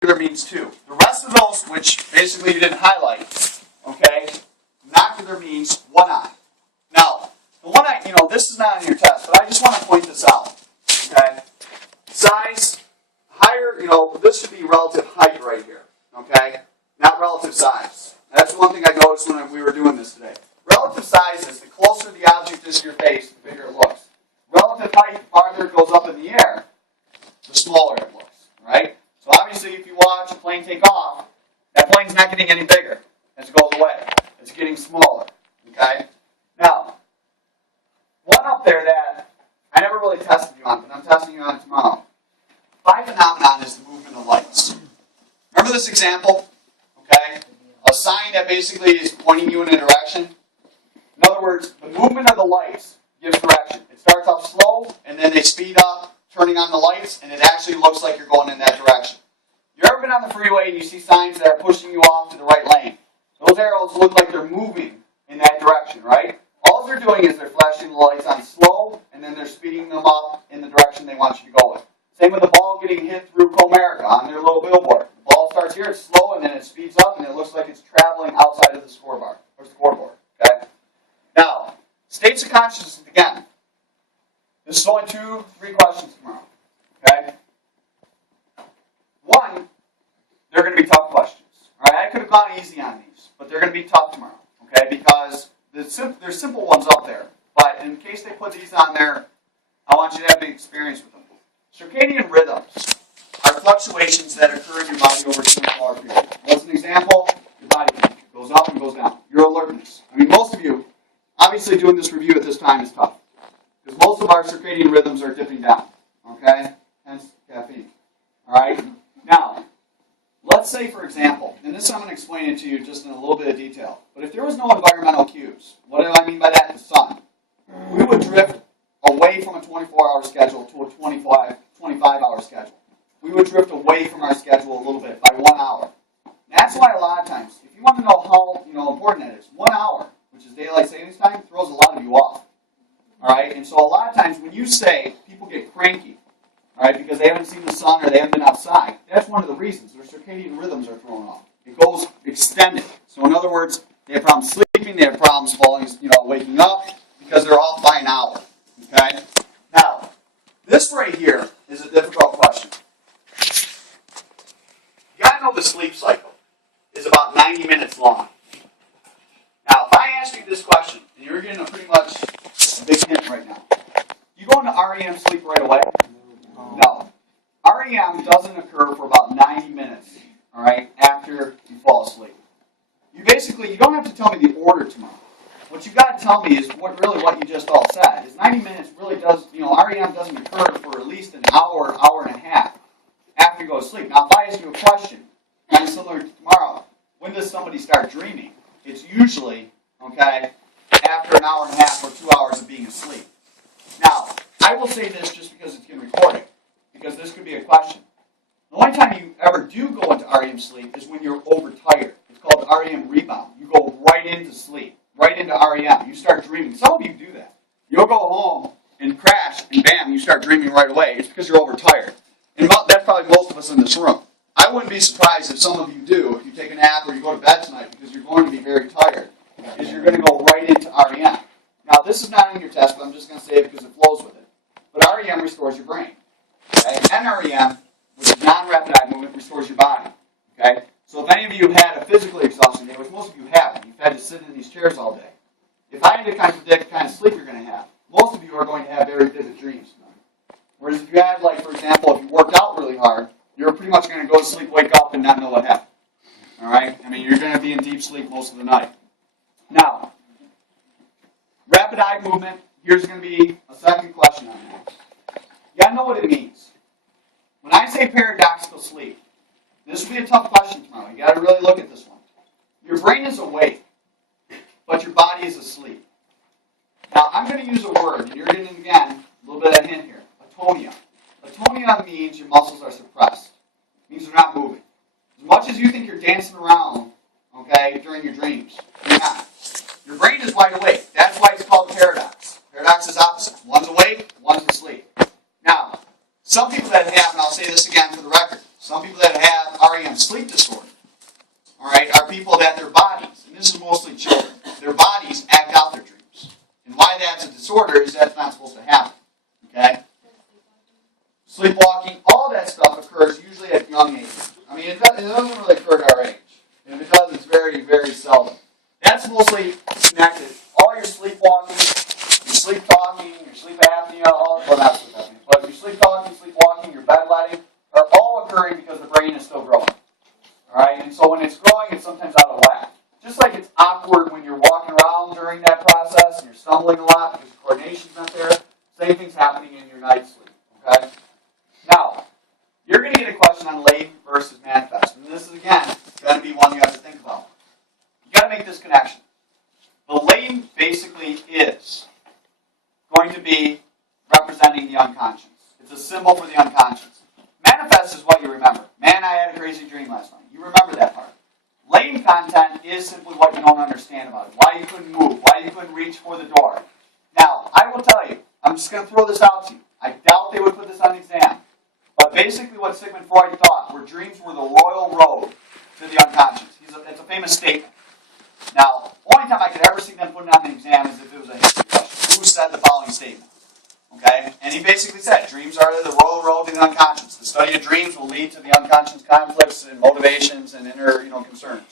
Nocular means 2. The rest of those, which basically you didn't highlight, okay, nocular means 1 eye. Now, the 1 eye, this is not on your test, but I just want to point this out, okay? Size, higher, this should be relative height right here, okay? Not relative size. That's one thing I noticed when we were doing this today. Relative size is the closer the object is to your face, the bigger it looks. Relative height, the farther it goes up in the air, the smaller it looks, right? So obviously if you watch a plane take off, that plane's not getting any bigger as it goes away. It's getting smaller, okay? Now, one up there that I never really tested you on, but I'm testing you on tomorrow. Phi phenomenon is the movement of lights. Remember this example? Okay? A sign that basically is pointing you in a direction. In other words, the movement of the lights gives direction. It starts off slow, and then they speed up, turning on the lights, and it actually looks like you're going in that direction. You've ever been on the freeway and you see signs that are pushing you off to the right lane? Those arrows look like they're moving in that direction, right? All they're doing is they're flashing the lights on slow, and then they're speeding them up in the direction they want you to go with. Same with the ball getting hit through Comerica on their little billboard. The ball starts here, it's slow, and then it speeds up, and it looks like it's traveling outside of the scoreboard. Okay? Now, states of consciousness again. This is only 2-3 questions tomorrow. Okay? One, they're going to be tough questions. All right, I could have gone easy on these, but they're going to be tough tomorrow. Okay? Because there's simple ones up there, but in case they put these on there, I want you to have the experience with them. Circadian rhythms are fluctuations that occur in your body over a 24-hour period. What's an example? Your body temperature goes up and goes down. Your alertness. I mean, most of you, obviously doing this review at this time is tough. Because most of our circadian rhythms are dipping down. Okay? Hence caffeine. Alright? Now, let's say, for example, and this I'm going to explain it to you just in a little bit of detail, but if there was no environmental cues, what do I mean by that? The sun. We would drift away from a 24-hour schedule to a 25-hour schedule. We would drift away from our schedule a little bit by 1 hour. That's why a lot of times, if you want to know how important that is, 1 hour, which is daylight savings time, throws a lot of you off. All right, and so a lot of times when you say people get cranky, all right, because they haven't seen the sun or they haven't been outside, that's one of the reasons their circadian rhythms are thrown off. It goes extended. So in other words, they have problems sleeping, they have problems waking up because they're off by an hour. Okay? Now, this right here is a difficult question. You gotta know the sleep cycle is about 90 minutes long. Now, if I ask you this question, and you're getting a pretty much a big hint right now, you go into REM sleep right away? No. REM doesn't occur for about 90 minutes, all right, after you fall asleep. You don't have to tell me the order tomorrow. What you got to tell me is what you just all said. Is 90 minutes really does, REM doesn't occur for at least an hour, hour and a half after you go to sleep. Now, if I ask you a question, kind of similar to tomorrow, when does somebody start dreaming? It's usually, okay, after an hour and a half or 2 hours of being asleep. Now, I will say this just because it's getting recorded, because this could be a question. The only time you ever do go into REM sleep is when you're overtired. It's called REM rebound. You go right into sleep. Right into REM. You start dreaming. Some of you do that. You'll go home and crash, and bam, you start dreaming right away. It's because you're overtired. And that's probably most of us in this room. I wouldn't be surprised if some of you do, if you take a nap or you go to bed tonight, because you're going to be very tired, is you're going to go right into REM. Now, this is not in your test, but I'm just going to say it because it flows with it. But REM restores your brain. Okay? NREM, which is non-rapid eye movement, restores your body. Okay? So if any of you have had a physical exhaustion day, which most of you haven't, you've had to sit in these chairs all day, if I had to kind of predict the kind of sleep you're going to have, most of you are going to have very vivid dreams. Whereas if you had, for example, if you worked out really hard, you're pretty much going to go to sleep, wake up, and not know what happened. All right? I mean, you're going to be in deep sleep most of the night. Now, rapid eye movement, here's going to be a second question on that. You got to know what it means. When I say paradoxical sleep, this will be a tough question tomorrow. You got to really look at this one. Your brain is awake, but your body is asleep. Now, I'm going to use a word, and you're getting, again, a little bit of a hint here. Atonia. Atonia means your muscles are suppressed. It means they're not moving. As much as you think you're dancing around, okay, during your dreams, you're not. Your brain is wide awake. That's why it's called paradox. Paradox is opposite. One's awake, one's asleep. Now, some people that have, and I'll say this again for the record, some people that have REM sleep disorder, all right, are people that their bodies, and this is mostly children, their bodies act out their dreams. And why that's a disorder is that's not supposed to happen, okay? Sleepwalking, all that stuff occurs usually at young age. I mean, it doesn't really occur at our age. And if it does, it's very, very seldom. That's mostly connected. All your sleepwalking, your sleep talking, your sleep apnea, well, not sleep apnea, but your sleep talking, sleepwalking, your bedwetting, are all occurring because the brain is still growing. All right, and so when it's growing, it's sometimes out of whack. Just like it's awkward when you're walking around during that process and you're stumbling a lot because coordination's not there. Same thing's happening in your night sleep. Okay. Now, you're going to get a question on latent versus manifest, and this is again going to be one you have to think about. You got to make this connection. The latent basically is going to be representing the unconscious. It's a symbol for the unconscious. Manifest is what you remember. Man, I had a crazy dream last night. You remember that part. Latent content is simply what you don't understand about it. Why you couldn't move. Why you couldn't reach for the door. Now, I will tell you, I'm just going to throw this out to you. I doubt they would put this on the exam. But basically what Sigmund Freud thought were dreams were the royal road to the unconscious. It's a famous statement. Now, only time I could ever see them put it on the exam is if it was a history question. Who said the following statement? Okay? And he basically said, dreams are the royal road to the unconscious. The study of dreams will lead to the unconscious conflicts and motivations and inner, concern.